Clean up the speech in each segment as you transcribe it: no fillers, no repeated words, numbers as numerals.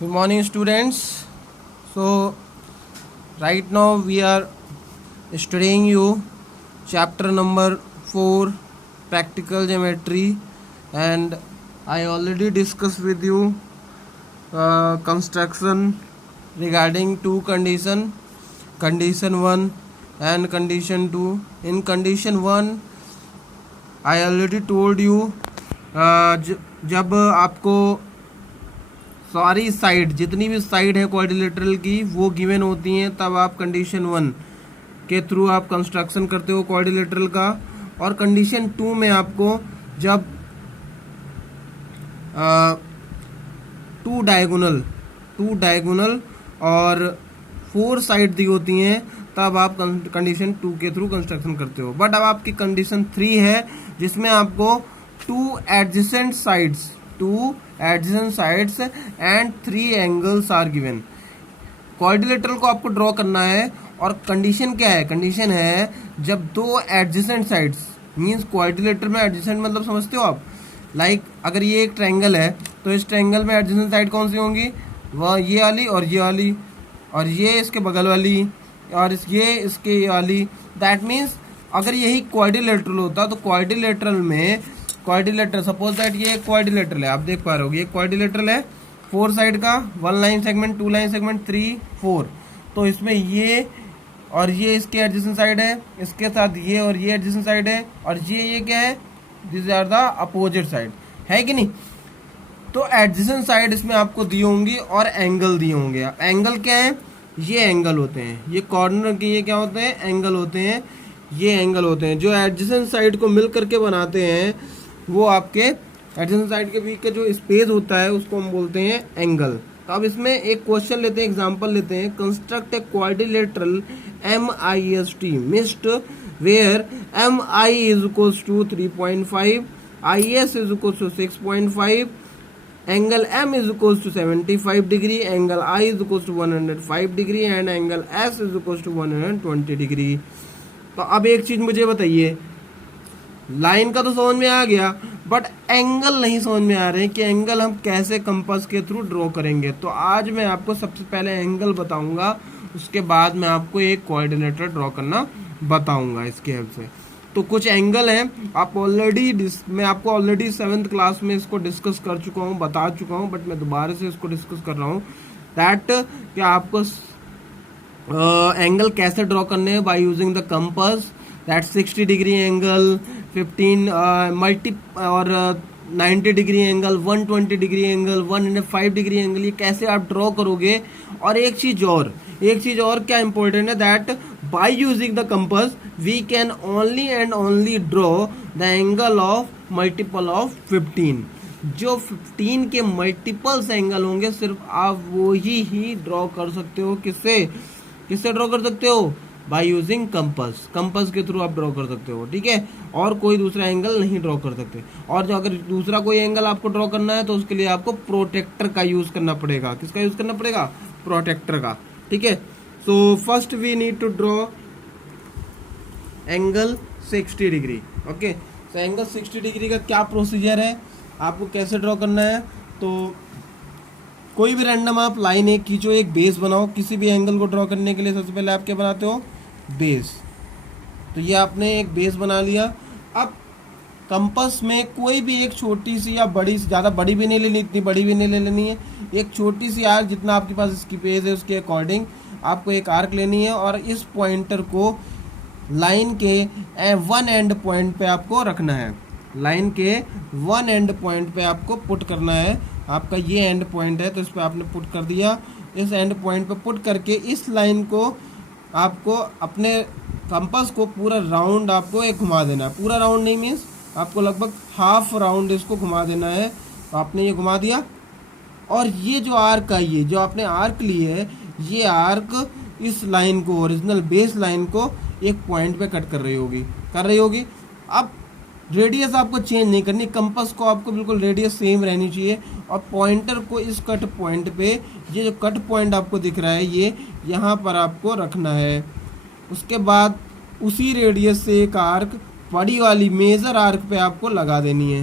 Good morning, students. So, right now we are studying you chapter number 4, practical geometry, and I already discussed with you construction regarding two condition 1 and condition 2. In condition 1, I already told you जब आपको सारी side जितनी भी side है quadrilateral की वो given होती हैं, तब आप कंडीशन 1 के थ्रू आप कंस्ट्रक्शन करते हो क्वाड्रिलेटरल का। और कंडीशन 2 में आपको जब टू डायगोनल और 4 साइड दी होती हैं, तब आप कंडीशन 2 के थ्रू कंस्ट्रक्शन करते हो। बट अब आपकी कंडीशन 3 है जिसमें आपको two adjacent sides and 3 angles are given. Quadrilateral को आपको ड्रॉ करना है और कंडीशन क्या है? कंडीशन है जब दो एडजेसेंट साइड्स, मींस क्वाड्रिलेटरल में एडजेसेंट मतलब समझते हो आप, लाइक अगर ये एक ट्रायंगल है तो इस ट्रायंगल में एडजेसेंट साइड कौन सी होंगी? वह ये वाली और ये वाली, और ये इसके बगल वाली, और ये इसके ये वाली। दैट मीन्स अगर यही क्वाड्रिलेटरल होता तो क्वाड्रिलेटरल में सपोज दैट ये क्वाड्रिलेटरल है, आप देख पा रहे हो ये क्वाड्रिलेटरल है 4 साइड का, 1 लाइन सेगमेंट, 2 लाइन सेगमेंट, 3, 4। तो इसमें ये और ये इसके एडजेसेंट साइड है, इसके साथ ये और ये एडजेसेंट साइड है, और ये क्या है? This are the opposite side, है कि नहीं? तो एडजेसेंट साइड इसमें आपको दी होंगी और एंगल दिए होंगे। एंगल क्या है? ये एंगल होते हैं, ये कॉर्नर के ये क्या होते हैं? एंगल होते हैं। ये एंगल होते हैं जो एडजेसेंट साइड को मिल करके बनाते हैं, वो आपके एडजेसेंट साइड के बीच के जो स्पेस होता है उसको हम बोलते हैं एंगल। तो अब इसमें एक क्वेश्चन लेते हैं, एग्जांपल लेते हैं। Construct a quadrilateral MIST MIST where MI is equals to 3.5, IS is equals to 6.5, angle M is equals to 75 degree, angle I is equals to 105 degree and angle S is equals to 120 degree. तो अब एक चीज मुझे बताइए, line का तो समझ में आ गया, बट एंगल नहीं समझ में आ रहे हैं कि एंगल हम कैसे कंपास के थ्रू ड्रॉ करेंगे। तो आज मैं आपको सबसे पहले एंगल बताऊंगा, उसके बाद मैं आपको एक कोऑर्डिनेटर ड्रॉ करना बताऊंगा इसके हेल्प से। तो कुछ एंगल हैं, मैं आपको ऑलरेडी 7th क्लास में इसको डिस्कस कर चुका हूँ, बता चुका हूँ, बट मैं दोबारा से इसको डिस्कस कर रहा हूँ दैट कि आपको एंगल कैसे ड्रॉ करने हैं bye using the compass. That 60 degree angle, 15 multi और 90 degree angle, 120 degree angle, 105 degree angle, ये कैसे आप ड्रॉ करोगे। और एक चीज और क्या इंपॉर्टेंट है, that by using the compass we can only and only draw the angle of multiple of 15। जो 15 के मल्टीपल्स एंगल होंगे सिर्फ आप वो ही ड्रॉ कर सकते हो। किससे ड्रॉ कर सकते हो? बाय यूजिंग कंपास के थ्रू आप ड्रॉ कर सकते हो, ठीक है। और कोई दूसरा एंगल नहीं ड्रॉ कर सकते। और जो अगर दूसरा कोई एंगल आपको ड्रॉ करना है तो उसके लिए आपको प्रोटेक्टर का यूज करना पड़ेगा। किसका यूज करना पड़ेगा? प्रोटेक्टर का, ठीक है। So first we need to draw angle 60 degree. Okay, तो एंगल 60 डिग्री का क्या प्रोसीजर है, आपको कैसे ड्रॉ करना है? तो कोई भी रैंडम आप लाइन एक खींचो, एक बेस बनाओ। किसी भी एंगल को ड्रॉ करने के लिए सबसे पहले आप क्या बनाते हो? बेस। तो ये आपने एक बेस बना लिया। अब कंपास में कोई भी एक छोटी सी या बड़ी, ज़्यादा बड़ी भी नहीं लेनी, इतनी बड़ी भी नहीं ले लेनी है, एक छोटी सी आर्क जितना आपके पास इसकी पेज है उसके अकॉर्डिंग आपको एक आर्क लेनी है, और इस पॉइंटर को लाइन के 1 एंड पॉइंट पे आपको रखना है। लाइन के 1 एंड पॉइंट पे आपको पुट करना है। आपका ये एंड पॉइंट है तो इस पे आपने पुट कर दिया। इस एंड पॉइंट पे पुट करके इस लाइन को आपको अपने कंपास को पूरा राउंड आपको एक घुमा देना है। पूरा राउंड नहीं, मीन्स आपको लगभग हाफ राउंड इसको घुमा देना है। तो आपने ये घुमा दिया, और ये जो आर्क है, ये जो आपने आर्क ली है, ये आर्क इस लाइन को, ओरिजिनल बेस लाइन को एक पॉइंट पे कट कर रही होगी। अब रेडियस आपको चेंज नहीं करनी, कंपास को आपको बिल्कुल रेडियस सेम रहनी चाहिए, और पॉइंटर को इस कट पॉइंट पे, ये जो कट पॉइंट आपको दिख रहा है ये यहाँ पर आपको रखना है। उसके बाद उसी रेडियस से एक आर्क, बड़ी वाली मेजर आर्क पे आपको लगा देनी है।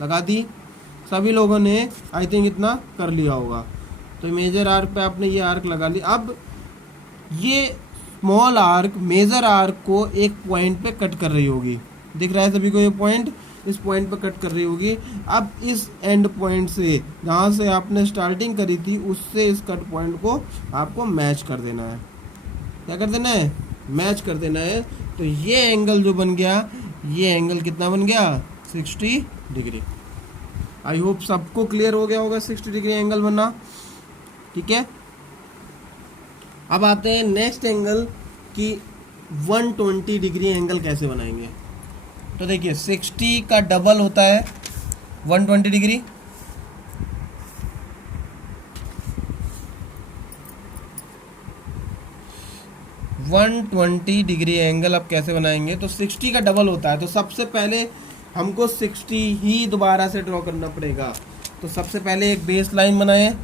लगा दी। सभी लोगों ने आई थिंक इतना कर लिया होगा। तो मेजर आर्क पे आपने ये आर्क लगा ली। अब ये स्मॉल आर्क मेजर आर्क को एक पॉइंट पे कट कर रही होगी, दिख रहा है सभी को ये पॉइंट, इस पॉइंट पे कट कर रही होगी। अब इस एंड पॉइंट से जहाँ से आपने स्टार्टिंग करी थी उससे इस कट पॉइंट को आपको मैच कर देना है। क्या कर देना है? मैच कर देना है। तो ये एंगल जो बन गया, ये एंगल कितना बन गया? 60 डिग्री। आई होप सबको क्लियर हो गया होगा 60 डिग्री एंगल बनना। ठीक है, अब आते हैं नेक्स्ट एंगल कि 120 डिग्री एंगल कैसे बनाएंगे। तो देखिए 60 का डबल होता है 120 डिग्री। वन 120 डिग्री एंगल अब कैसे बनाएंगे? तो 60 का डबल होता है, तो सबसे पहले हमको 60 ही दोबारा से ड्रॉ करना पड़ेगा। तो सबसे पहले एक बेस लाइन बनाए,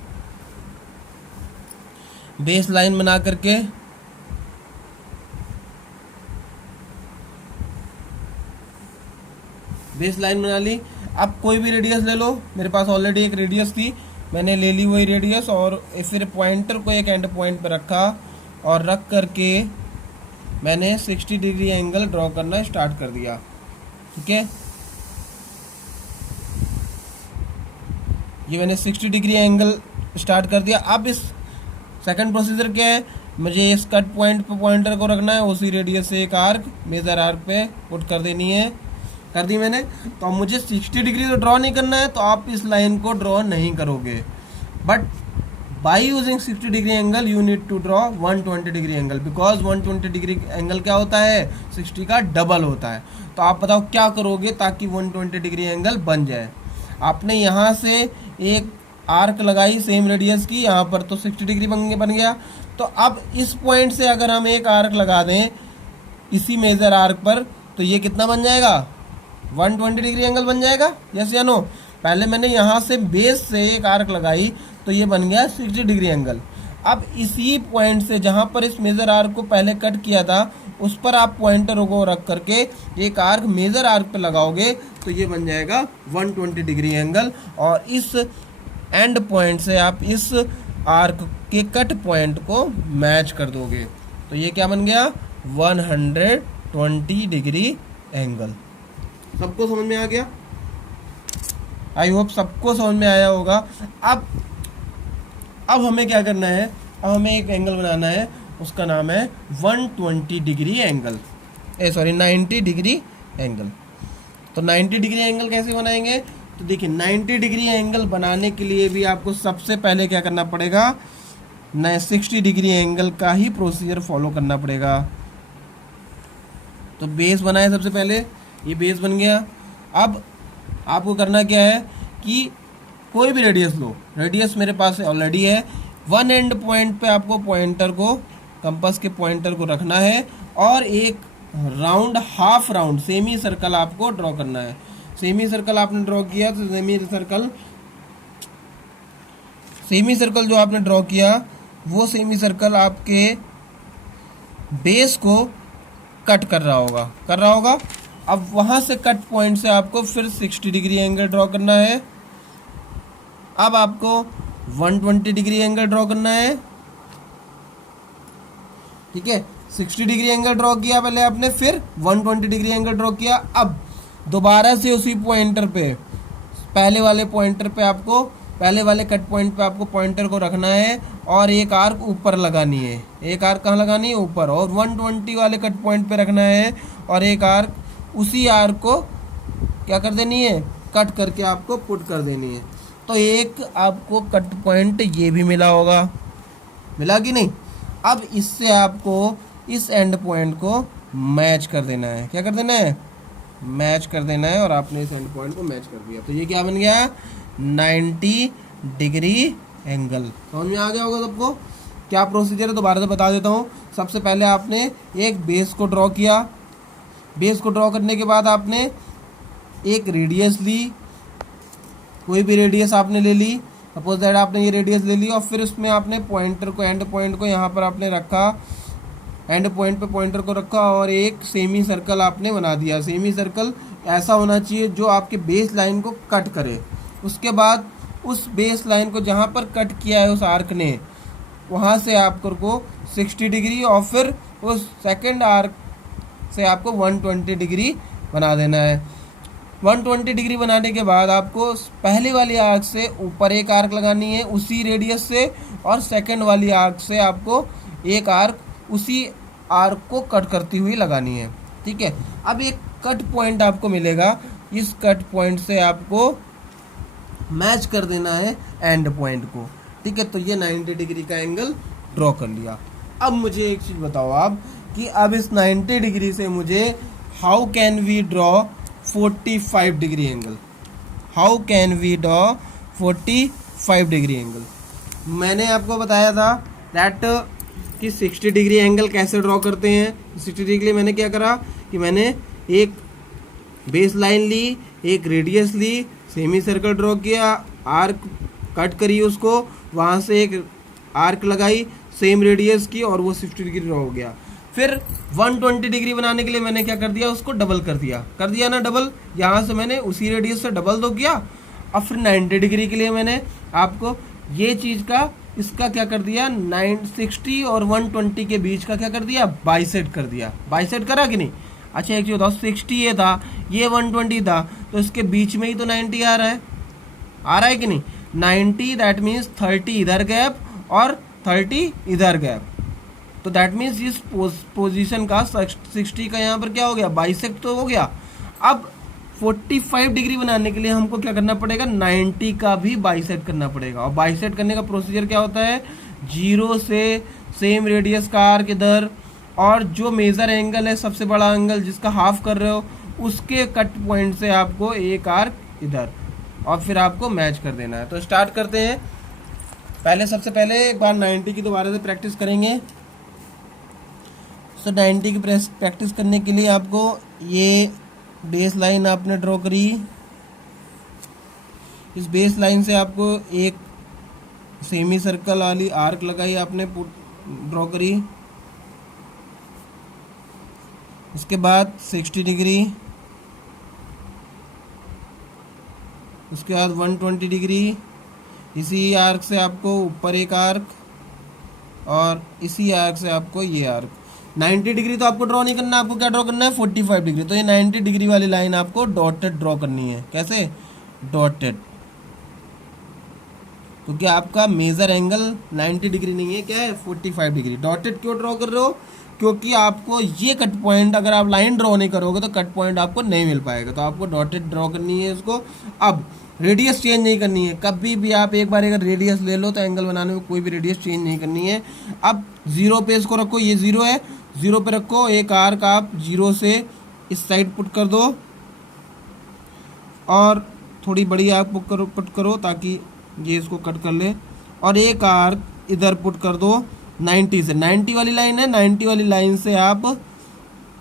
बेस लाइन बना करके बेस लाइन बना ली। अब कोई भी रेडियस ले लो, मेरे पास ऑलरेडी एक रेडियस थी, मैंने ले ली वही रेडियस और फिर पॉइंटर को एक एंड पॉइंट पर रखा और रख करके मैंने 60 डिग्री एंगल ड्रॉ करना स्टार्ट कर दिया। ठीक है, ये मैंने 60 डिग्री एंगल स्टार्ट कर दिया। अब इस सेकंड प्रोसीजर क्या है? मुझे इस कट पॉइंट पे पॉइंटर को रखना है, उसी रेडियस से एक आर्क मेजर आर्क पे पुट कर देनी है। कर दी मैंने। तो अब मुझे 60 डिग्री तो ड्रॉ नहीं करना है, तो आप इस लाइन को ड्रॉ नहीं करोगे, but by using 60 degree angle you need to draw 120 degree angle, because 120 degree angle क्या होता है? 60 का डबल होता है। तो आप बताओ क्या करोगे ताकि 120 डिग्री एंगल बन जाए? आपने यहाँ से एक आर्क लगाई सेम रेडियस की, यहाँ पर तो 60 डिग्री बन गया। तो अब इस पॉइंट से अगर हम एक आर्क लगा दें इसी मेजर आर्क पर, तो ये कितना बन जाएगा? 120 डिग्री एंगल बन जाएगा। यस या नो? पहले मैंने यहाँ से बेस से एक आर्क लगाई तो ये बन गया 60 डिग्री एंगल। अब इसी पॉइंट से जहाँ पर इस मेजर आर्क को पहले कट किया था उस पर आप पॉइंटर को रख करके एक आर्क मेजर आर्क पे लगाओगे तो ये बन जाएगा 120 डिग्री एंगल। और इस एंड पॉइंट से आप इस आर्क के कट पॉइंट को मैच कर दोगे तो ये क्या बन गया? 120 डिग्री एंगल। सबको समझ में आ गया? आई होप सबको समझ में आया होगा। अब हमें क्या करना है? अब हमें एक एंगल बनाना है, उसका नाम है 120 डिग्री एंगल, 90 डिग्री एंगल। तो 90 डिग्री एंगल कैसे बनाएंगे? तो देखिए 90 डिग्री एंगल बनाने के लिए भी आपको सबसे पहले क्या करना पड़ेगा? 60 डिग्री एंगल का ही प्रोसीजर फॉलो करना पड़ेगा। तो बेस बनाए सबसे पहले, ये बेस बन गया। अब आपको करना क्या है कि कोई भी रेडियस लो, रेडियस मेरे पास ऑलरेडी है। वन एंड पॉइंट पे आपको पॉइंटर को, कंपास के पॉइंटर को रखना है और एक round, half round semi circle आपको ड्रॉ करना है। सेमी सर्कल आपने ड्रॉ किया तो सेमी सर्कल जो आपने ड्रॉ किया वो सेमी सर्कल आपके बेस को कट कर रहा होगा। अब वहां से कट पॉइंट से आपको फिर 60 डिग्री एंगल ड्रॉ करना है। अब आपको 120 डिग्री एंगल ड्रॉ करना है। ठीक है, 60 डिग्री एंगल ड्रॉ किया पहले आपने, फिर 120 डिग्री एंगल ड्रॉ किया। अब दोबारा से उसी पॉइंटर पे, पहले वाले कट पॉइंट पे आपको पॉइंटर को रखना है और एक आर्क ऊपर लगानी है। एक आर्क कहाँ लगानी है? ऊपर। और 120 वाले कट पॉइंट पे रखना है और एक आर्क, उसी आर्क को क्या कर देनी है? कट करके आपको पुट कर देनी है। तो एक आपको कट पॉइंट ये भी मिला होगा, मिला कि नहीं? अब इससे आपको इस एंड पॉइंट को मैच कर देना है। क्या कर देना है? मैच कर देना है। और आपने इस एंड पॉइंट को मैच कर दिया तो ये क्या बन गया? 90 डिग्री एंगल। समझ में आ गया होगा सबको? क्या प्रोसीजर है दोबारा से बता देता हूँ। सबसे पहले आपने एक बेस को ड्रॉ किया। बेस को ड्रॉ करने के बाद आपने एक रेडियस ली, कोई भी रेडियस आपने ले ली। सपोज दैट आपने ये रेडियस ले ली और फिर उसमें आपने पॉइंटर को, एंड पॉइंट को यहाँ पर आपने रखा, एंड पॉइंट पे पॉइंटर को रखा और एक सेमी सर्कल आपने बना दिया। सेमी सर्कल ऐसा होना चाहिए जो आपके बेस लाइन को कट करे। उसके बाद उस बेस लाइन को जहाँ पर कट किया है उस आर्क ने, वहाँ से आपको 60 डिग्री और फिर उस सेकंड आर्क से आपको 120 डिग्री बना देना है। 120 डिग्री बनाने के बाद आपको पहली वाली आर्क से ऊपर एक आर्क लगानी है उसी रेडियस से, और सेकंड वाली आर्क से आपको एक आर्क उसी आर्क को कट करती हुई लगानी है। ठीक है, अब एक कट पॉइंट आपको मिलेगा, इस कट पॉइंट से आपको मैच कर देना है एंड पॉइंट को। ठीक है, तो ये 90 डिग्री का एंगल ड्रॉ कर लिया। अब मुझे एक चीज़ बताओ आप कि अब इस 90 डिग्री से मुझे how can we draw 45 degree angle, how can we draw 45 degree angle. मैंने आपको बताया था दैट कि 60 डिग्री एंगल कैसे ड्रॉ करते हैं। 60 डिग्री मैंने क्या करा कि मैंने एक बेस लाइन ली, एक रेडियस ली, सेमी सर्कल ड्रॉ किया, आर्क कट करी उसको, वहाँ से एक आर्क लगाई सेम रेडियस की और वो 60 डिग्री ड्रॉ हो गया। फिर 120 डिग्री बनाने के लिए मैंने क्या कर दिया, उसको डबल कर दिया ना डबल, यहाँ से मैंने उसी रेडियस से डबल दो किया। अब फिर 90 डिग्री के लिए मैंने आपको ये चीज़ का इसका क्या कर दिया, 60 और 120 के बीच का क्या कर दिया, बाइसेट कर दिया। बाइसेट करा कि नहीं? अच्छा एक चीज़ बताओ, 60 ये था, ये 120 था, तो इसके बीच में ही तो 90 आ रहा है कि नहीं? 90 दैट मीन्स 30 इधर गैप और 30 इधर गैप, तो दैट मीन्स इस पोजीशन का 60 का यहाँ पर क्या हो गया, बाइसेक्ट तो हो गया। अब 45 डिग्री बनाने के लिए हमको क्या करना पड़ेगा, 90 का भी बाइसेक्ट करना पड़ेगा। और बाइसेक्ट करने का प्रोसीजर क्या होता है, 0 से सेम रेडियस का आर्क इधर, और जो मेजर एंगल है सबसे बड़ा एंगल जिसका हाफ कर रहे हो उसके कट पॉइंट से आपको एक आर्क इधर, और फिर आपको मैच कर देना है। तो स्टार्ट करते हैं। पहले सबसे पहले एक बार 90 की दोबारा से प्रैक्टिस करेंगे। तो 90 की प्रैक्टिस करने के लिए आपको ये बेस लाइन आपने ड्रॉ करी, इस बेस लाइन से आपको एक सेमी सर्कल वाली आर्क लगाई आपने ड्रॉ करी, उसके बाद 60 डिग्री, उसके बाद 120 डिग्री, इसी आर्क से आपको ऊपर एक आर्क और इसी आर्क से आपको ये आर्क। 90 डिग्री तो आपको ड्रॉ नहीं करना, आपको क्या ड्रॉ करना है, 45 डिग्री। तो ये 90 डिग्री वाली लाइन आपको डॉटेड ड्रॉ करनी है। कैसे? डॉटेड, क्योंकि आपका मेजर एंगल 90 डिग्री नहीं है, क्या है, 45 डिग्री। डॉटेड क्यों ड्रॉ कर रहे हो, क्योंकि आपको ये कट पॉइंट अगर आप लाइन ड्रॉ नहीं करोगे तो कट पॉइंट आपको नहीं मिल पाएगा, तो आपको डॉटेड ड्रॉ करनी है इसको। अब रेडियस चेंज नहीं करनी है, कभी भी आप एक बार अगर रेडियस ले लो तो एंगल बनाने में कोई भी रेडियस चेंज नहीं करनी है। अब 0 पे इसको रखो, ये 0 है, 0 पे रखो, एक आर्क आप 0 से इस साइड पुट कर दो और थोड़ी बड़ी आर्क पुट करो ताकि ये इसको कट कर ले, और एक आर्क इधर पुट कर दो 90 से। 90 वाली लाइन है, 90 वाली लाइन से आप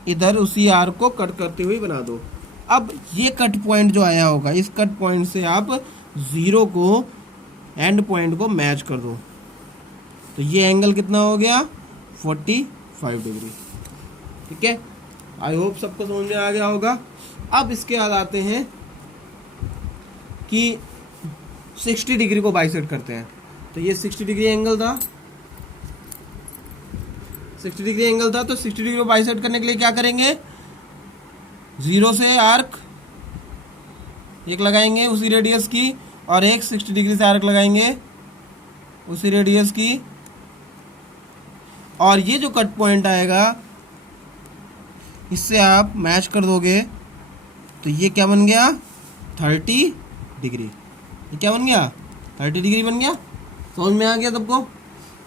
इधर उसी आर्क को कट करते हुए बना दो। अब ये कट पॉइंट जो आया होगा, इस कट पॉइंट से आप 0 को एंड पॉइंट को मैच कर दो, तो ये एंगल कितना हो गया, 45 डिग्री। ठीक है, आई होप सबको समझ में आ गया होगा। अब इसके बाद आते हैं कि 60 डिग्री को बाइसेक्ट करते हैं। तो ये 60 डिग्री एंगल था, 60 डिग्री एंगल था, तो 60 डिग्री को बाइसेक्ट करने के लिए क्या करेंगे, 0 से आर्क एक लगाएंगे उसी रेडियस की, और एक 60 डिग्री से आर्क लगाएंगे उसी रेडियस की, और ये जो कट पॉइंट आएगा इससे आप मैच कर दोगे, तो ये क्या बन गया, 30 डिग्री। ये क्या बन गया, 30 डिग्री बन गया। समझ में आ गया सबको,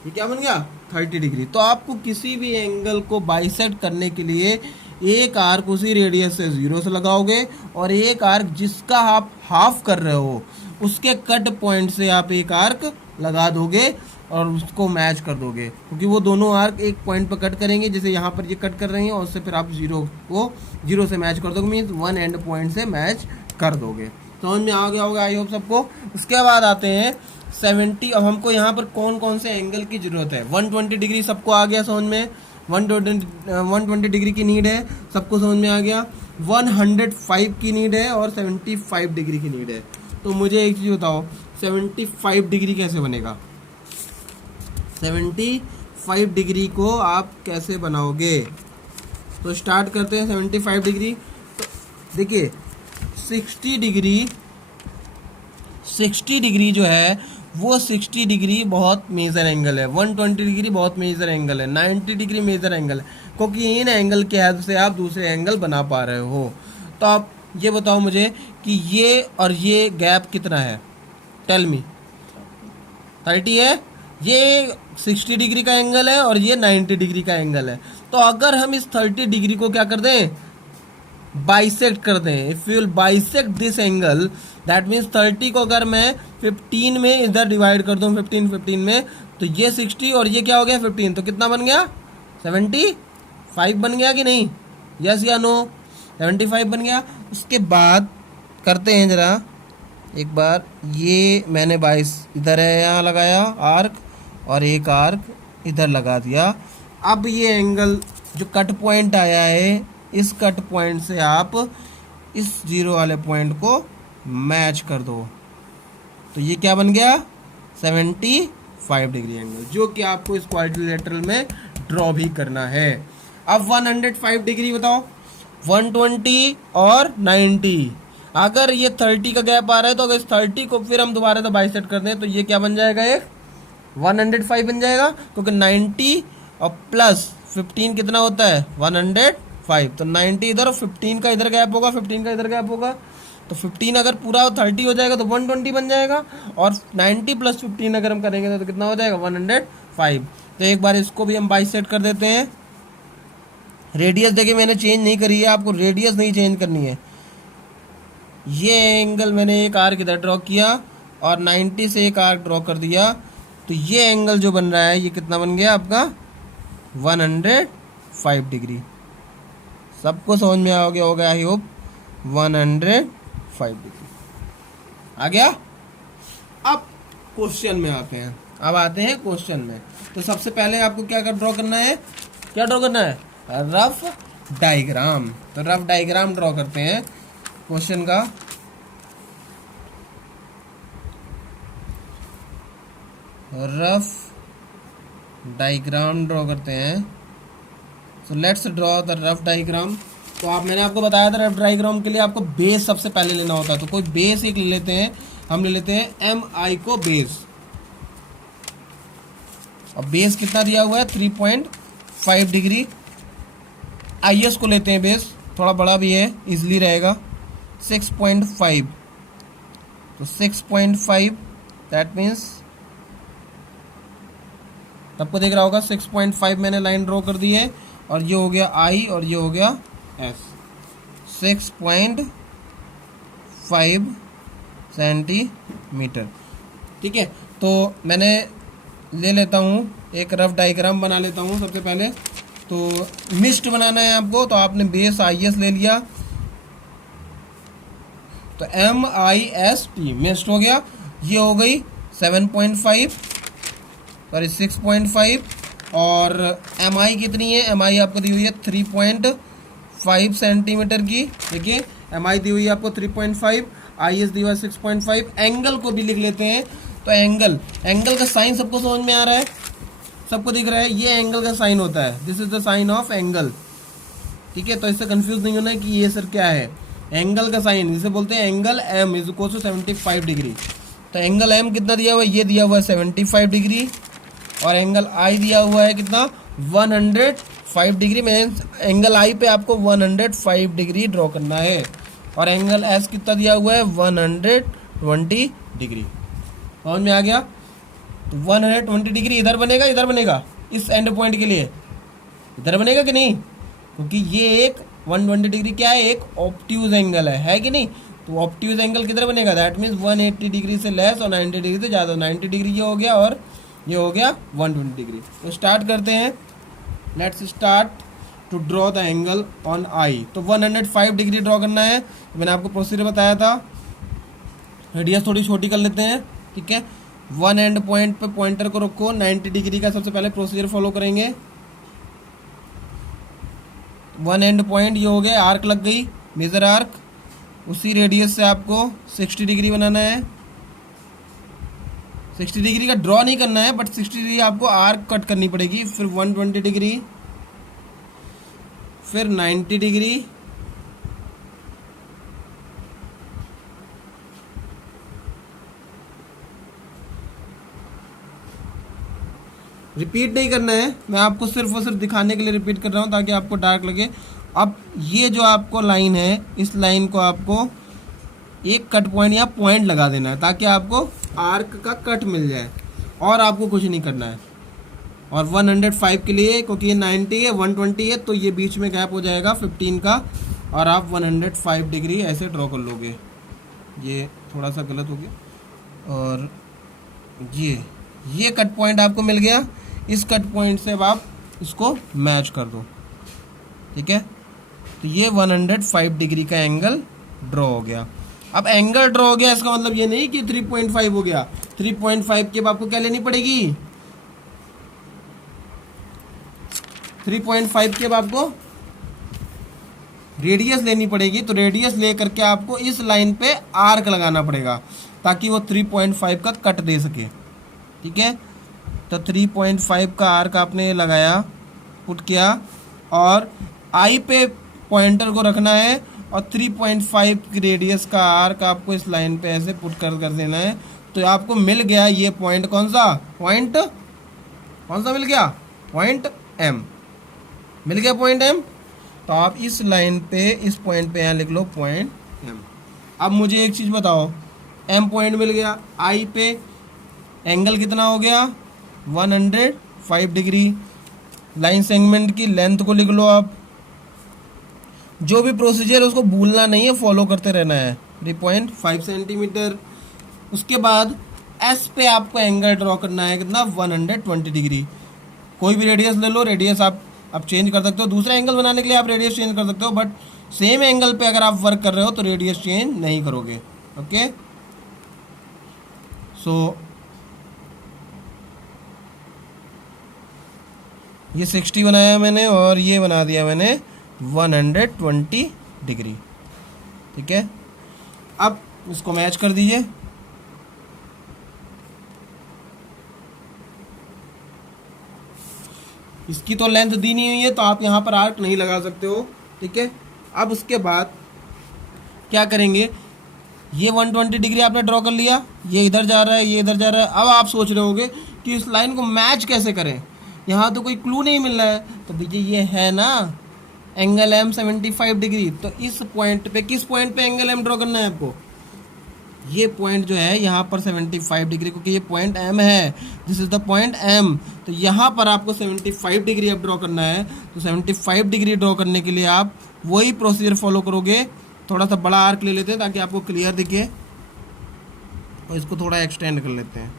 ये क्या बन गया, 30 डिग्री। तो आपको किसी भी एंगल को बाइसेक्ट करने के लिए एक आर्क उसी रेडियस से 0 से लगाओगे, और एक आर्क जिसका आप हाफ कर रहे हो उसके कट पॉइंट से आप एक आर्क लगा दोगे और उसको मैच कर दोगे, क्योंकि वो दोनों आर्क एक पॉइंट पर कट करेंगे, जैसे यहाँ पर ये कट कर रहे हैं, और उससे फिर आप 0 से मैच कर दोगे, मीन्स वन एंड पॉइंट से मैच कर दोगे। समझ में आ गया होगा आई होप सबको। उसके बाद आते हैं 70। अब हमको यहाँ पर कौन कौन से एंगल की जरूरत है। 120 डिग्री सबको आ गया समझ में, 120 डिग्री की नीड है, सबको समझ में आ गया। 105 की नीड है और 75 डिग्री की नीड है। तो मुझे एक चीज़ बताओ, 75 डिग्री कैसे बनेगा? 75 डिग्री को आप कैसे बनाओगे? तो स्टार्ट करते हैं 75 डिग्री। तो देखिए 60 डिग्री जो है वो 60 डिग्री बहुत मेजर एंगल है, 120 डिग्री बहुत मेजर एंगल है, 90 डिग्री मेजर एंगल है, क्योंकि इन एंगल के हेल्प से आप दूसरे एंगल बना पा रहे हो। तो आप ये बताओ मुझे कि ये और ये गैप कितना है? Tell me. 30 है। ये 60 डिग्री का एंगल है और ये 90 डिग्री का एंगल है। तो अगर हम इस 30 डिग्री को क्या कर दें, बाइसेक्ट कर दें, if you will bisect this angle, that means 30 को अगर मैं 15 में इधर डिवाइड कर दूं, 15 में, तो ये 60 और ये क्या हो गया 15, तो कितना बन गया? 75 बन गया कि नहीं? यस या नो? 75 बन गया। उसके बाद करते हैं जरा एक बार, ये मैंने 22 इधर है यहाँ लगाया आर्क, और एक आर्क इधर लगा दिया। अब ये एंगल जो कट पॉइंट आया है, इस कट पॉइंट से आप इस जीरो वाले पॉइंट को मैच कर दो, तो ये क्या बन गया? 75 डिग्री एंगल, जो कि आपको इस क्वाड्रिलेटरल में ड्रॉ भी करना है। अब 105 डिग्री बताओ, 120 और 90। अगर ये 30 का गैप आ रहा है तो अगर इस 30 को फिर हम दोबारा से बाइसेक्ट कर दें तो ये क्या बन जाएगा? एक 105 बन जाएगा, क्योंकि 90 और प्लस 15 कितना होता है? 105। तो 90 इधर और 15 का इधर गैप होगा, 15 का इधर गैप होगा, तो 15 अगर पूरा 30 हो जाएगा तो 120 बन जाएगा, और 90 प्लस 15 अगर हम करेंगे तो कितना हो जाएगा? 105। तो एक बार इसको भी हम बाइसेक्ट कर देते हैं। रेडियस देखिए मैंने चेंज नहीं करी है, आपको रेडियस नहीं चेंज करनी है। ये एंगल मैंने एक आर्क इधर ड्रॉ किया और 90 से एक आर्क ड्रॉ कर दिया, तो ये एंगल जो बन रहा है ये कितना बन गया आपका? 105 डिग्री। सबको समझ में आ गया होगा आई होप। 105 डिग्री आ गया। अब क्वेश्चन में आते हैं, क्वेश्चन में। तो सबसे पहले आपको क्या ड्रॉ करना है? क्या ड्रॉ करना है? Rough diagram. तो रफ डायग्राम ड्रॉ करते हैं क्वेश्चन का। रफ डायग्राम ड्रॉ करते हैं। So let's draw the rough diagram. तो मैंने आपको बताया था रफ डायग्राम के लिए आपको बेस सबसे पहले लेना होता है। तो कोई बेस एक ले लेते हैं, हम ले लेते हैं MI को बेस। अब बेस कितना दिया हुआ है? 3.5 डिग्री। IS को लेते हैं बेस, थोड़ा बड़ा भी है, इजली रहेगा। 6.5। तो 6.5 दैट मीन्स आपको देख रहा होगा 6.5 मैंने लाइन ड्रॉ कर दी है, और ये हो गया I और ये हो गया S। 6.5 सेंटीमीटर। ठीक है, तो मैंने ले लेता हूँ एक रफ डायग्राम बना लेता हूँ सबसे पहले। तो मिस्ट बनाना है आपको, तो आपने बेस IS ले लिया, तो MIST मिस्ट हो गया। ये हो गई 7.5 सॉरी 6.5, और MI कितनी है? MI आपको दी हुई है 3.5 सेंटीमीटर की। देखिए MI दी हुई है आपको 3.5, IS दी हुई है 6.5। एंगल को भी लिख लेते हैं। तो एंगल का साइन सबको समझ में आ रहा है? सबको दिख रहा है? ये एंगल का साइन होता है, this is the sign of angle. ठीक है, तो इससे कंफ्यूज नहीं होना है कि ये सर क्या है। एंगल का साइन जिसे बोलते हैं angle M is equal to 75 degree. तो एंगल M कितना दिया हुआ है? ये दिया हुआ है 75 डिग्री, और एंगल I दिया हुआ है कितना? 105 डिग्री। में एंगल I पे आपको 105 डिग्री ड्रॉ करना है, और एंगल S कितना दिया हुआ है? 120 डिग्री। समझ में आ गया? तो 120 डिग्री इधर बनेगा, इधर बनेगा, इस एंड पॉइंट के लिए इधर बनेगा कि नहीं? क्योंकि ये एक 120 डिग्री क्या है? एक ऑब्ट्यूज एंगल है कि नहीं? तो ऑब्ट्यूज एंगल किधर बनेगा? दैट मीन्स 180 डिग्री से लेस और 90 डिग्री से ज़्यादा। 90 डिग्री ये हो गया, और ये हो गया 120 डिग्री। तो स्टार्ट करते हैं। Let's start to draw the angle on I। तो 105 डिग्री ड्रॉ करना है। तो मैंने आपको प्रोसीजर बताया था। रेडियस थोड़ी छोटी कर लेते हैं। ठीक है, वन एंड पॉइंट पे पॉइंटर को रखो, 90 डिग्री का सबसे पहले प्रोसीजर फॉलो करेंगे। वन एंड पॉइंट ये हो गया, आर्क लग गई, मेजर आर्क, उसी रेडियस से आपको 60 डिग्री बनाना है। 60 डिग्री का ड्रॉ नहीं करना है, बट 60 डिग्री आपको आर्क कट करनी पड़ेगी। फिर 120 डिग्री, फिर 90 डिग्री, रिपीट नहीं करना है, मैं आपको सिर्फ और सिर्फ दिखाने के लिए रिपीट कर रहा हूँ ताकि आपको डार्क लगे। अब ये जो आपको लाइन है, इस लाइन को आपको एक कट पॉइंट या पॉइंट लगा देना है ताकि आपको आर्क का कट मिल जाए, और आपको कुछ नहीं करना है। और 105 के लिए, क्योंकि ये 90 है 120 है, तो ये बीच में गैप हो जाएगा 15 का, और आप 105 डिग्री ऐसे ड्रॉ कर लोगे। ये थोड़ा सा गलत हो गया। और ये कट पॉइंट आपको मिल गया। इस कट पॉइंट से अब आप इसको मैच कर दो, ठीक है। तो ये 105 डिग्री का एंगल ड्रॉ हो गया। अब एंगल ड्रॉ हो गया, इसका मतलब ये नहीं कि 3.5 हो गया। 3.5 के अब आपको क्या लेनी पड़ेगी, 3.5 के अब आपको रेडियस लेनी पड़ेगी। तो रेडियस ले करके आपको इस लाइन पे आर्क लगाना पड़ेगा ताकि वो 3.5 का कट दे सके, ठीक है। तो 3.5 का आर्क आपने लगाया, पुट किया, और आई पे पॉइंटर को रखना है, और 3.5 की रेडियस का आर्क आपको इस लाइन पे ऐसे पुट कर देना है। तो आपको मिल गया ये पॉइंट, कौन सा पॉइंट, कौन सा मिल गया, पॉइंट एम मिल गया, पॉइंट एम। तो आप इस लाइन पे, इस पॉइंट पे यहाँ लिख लो पॉइंट एम। अब मुझे एक चीज़ बताओ, एम पॉइंट मिल गया, आई पे एंगल कितना हो गया 105 डिग्री। लाइन सेगमेंट की लेंथ को लिख लो आप। जो भी प्रोसीजर है उसको भूलना नहीं है, फॉलो करते रहना है। 3.5 सेंटीमीटर। उसके बाद एस पे आपको एंगल ड्रॉ करना है कितना, 120 डिग्री। कोई भी रेडियस ले लो, रेडियस आप चेंज कर सकते हो। दूसरा एंगल बनाने के लिए आप रेडियस चेंज कर सकते हो, बट सेम एंगल पे अगर आप वर्क कर रहे हो तो रेडियस चेंज नहीं करोगे, ओके। सो ये 60 बनाया मैंने, और ये बना दिया मैंने 120 डिग्री, ठीक है। अब इसको मैच कर दीजिए। इसकी तो लेंथ दी नहीं हुई है, तो आप यहाँ पर आर्क नहीं लगा सकते हो, ठीक है। अब उसके बाद क्या करेंगे, ये 120 डिग्री आपने ड्रॉ कर लिया, ये इधर जा रहा है, ये इधर जा रहा है। अब आप सोच रहे होगे कि इस लाइन को मैच कैसे करें, यहाँ तो कोई क्लू नहीं मिल रहा है। तो भैया ये है ना एंगल एम 75 डिग्री, तो इस पॉइंट पे, किस पॉइंट पे एंगल एम ड्रॉ करना है आपको, ये पॉइंट जो है यहाँ पर 75 डिग्री, क्योंकि ये पॉइंट एम है, this is the point M. तो यहाँ पर आपको 75 डिग्री अब ड्रॉ करना है। तो 75 डिग्री ड्रॉ करने के लिए आप वही प्रोसीजर फॉलो करोगे। थोड़ा सा बड़ा आर्क ले लेते हैं ताकि आपको क्लियर दिखे, और इसको थोड़ा एक्सटेंड कर लेते हैं।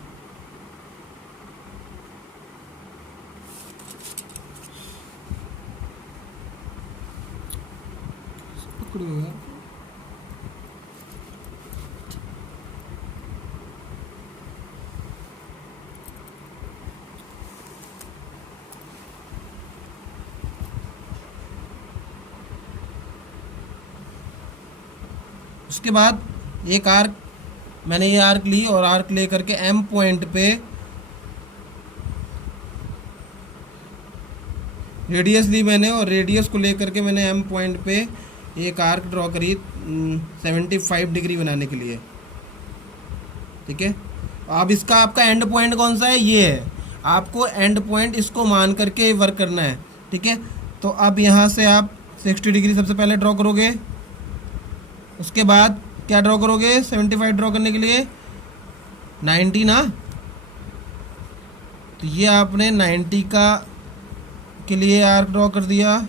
उसके बाद एक आर्क, मैंने ये आर्क ली, और आर्क ले करके एम पॉइंट पे रेडियस ली मैंने, और रेडियस को ले करके मैंने एम पॉइंट पे एक आर्क ड्रॉ करी 75 डिग्री बनाने के लिए, ठीक है। अब इसका आपका एंड पॉइंट कौन सा है, ये है। आपको एंड पॉइंट इसको मान करके वर्क करना है, ठीक है। तो अब यहाँ से आप 60 डिग्री सबसे पहले ड्रॉ करोगे। उसके बाद क्या ड्रॉ करोगे, 75 ड्रॉ करने के लिए 90 ना, तो ये आपने 90 का के लिए आर्क ड्रॉ कर दिया,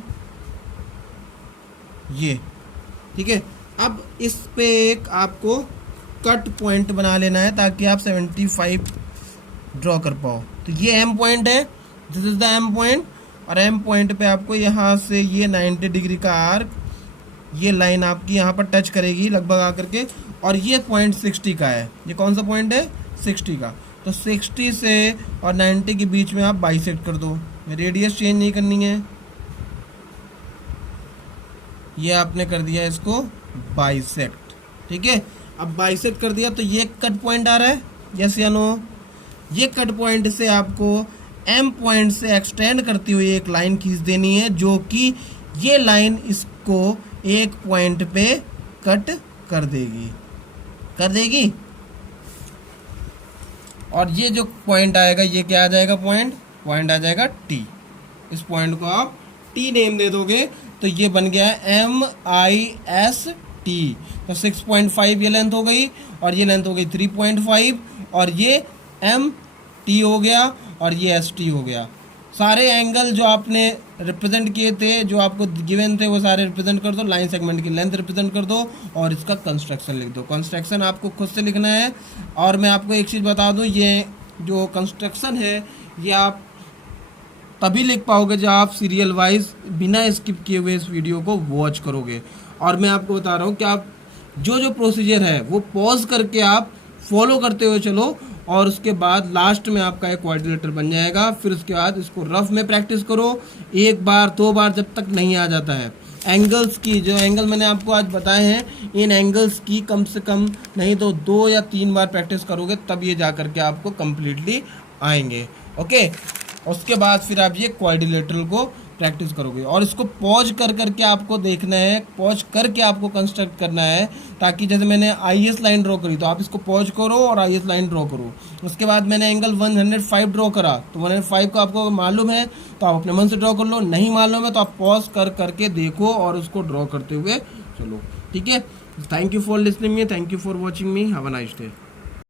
ये, ठीक है। अब इस पे एक आपको कट पॉइंट बना लेना है ताकि आप 75 ड्रॉ कर पाओ। तो ये एम पॉइंट है, this is the M point, और एम पॉइंट पे आपको यहाँ से ये 90 डिग्री का आर्क, ये लाइन आपकी यहाँ पर टच करेगी लगभग आकर के, और ये पॉइंट 60 का है। ये कौन सा पॉइंट है, 60 का। तो 60 से और 90 के बीच में आप बाइसेक्ट कर दो, रेडियस चेंज नहीं करनी है। ये आपने कर दिया इसको बाइसेक्ट, ठीक है। अब बाइसेक्ट कर दिया तो ये कट पॉइंट आ रहा है, यस या नो। ये कट पॉइंट से आपको एम पॉइंट से एक्सटेंड करती हुई एक लाइन खींच देनी है, जो कि ये लाइन इसको एक पॉइंट पे कट कर देगी। और ये जो पॉइंट आएगा ये क्या आ जाएगा, पॉइंट आ जाएगा टी। इस पॉइंट को आप टी नेम दे दोगे तो ये बन गया MIST। तो 6.5 ये लेंथ हो गई, और ये लेंथ हो गई 3.5, और ये MT हो गया, और ये ST हो गया। सारे एंगल जो आपने रिप्रेजेंट किए थे, जो आपको गिवन थे, वो सारे रिप्रेजेंट कर दो। लाइन सेगमेंट की लेंथ रिप्रेजेंट कर दो, और इसका कंस्ट्रक्शन लिख दो। कंस्ट्रक्शन आपको खुद से लिखना है। और मैं आपको एक चीज़ बता दूं, ये जो कंस्ट्रक्शन है ये आप तभी लिख पाओगे जब आप सीरियल वाइज बिना स्किप किए हुए इस वीडियो को वॉच करोगे। और मैं आपको बता रहा हूँ कि आप जो प्रोसीजर है वो पॉज करके आप फॉलो करते हुए चलो, और उसके बाद लास्ट में आपका एक क्वाड्रिलेटरल बन जाएगा। फिर उसके बाद इसको रफ में प्रैक्टिस करो, एक बार 2 बार, जब तक नहीं आ जाता है। एंगल्स की जो एंगल मैंने आपको आज बताए हैं, इन एंगल्स की कम से कम नहीं तो 2 या 3 बार प्रैक्टिस करोगे, तब ये जा करके आपको कम्प्लीटली आएंगे। ओके, उसके बाद फिर आप ये क्वाड्रिलेटरल को प्रैक्टिस करोगे, और इसको पॉज कर करके आपको देखना है, पॉज करके आपको कंस्ट्रक्ट करना है, ताकि जैसे मैंने IS लाइन ड्रॉ करी तो आप इसको पॉज करो और IS लाइन ड्रॉ करो। उसके बाद मैंने एंगल 105 ड्रॉ करा, तो 105 को आपको मालूम है तो आप अपने मन से ड्रॉ कर लो, नहीं मालूम है तो आप पॉज कर करके देखो और उसको ड्रॉ करते हुए चलो। ठीक है, thank you for listening me, thank you for watching me, have a nice day.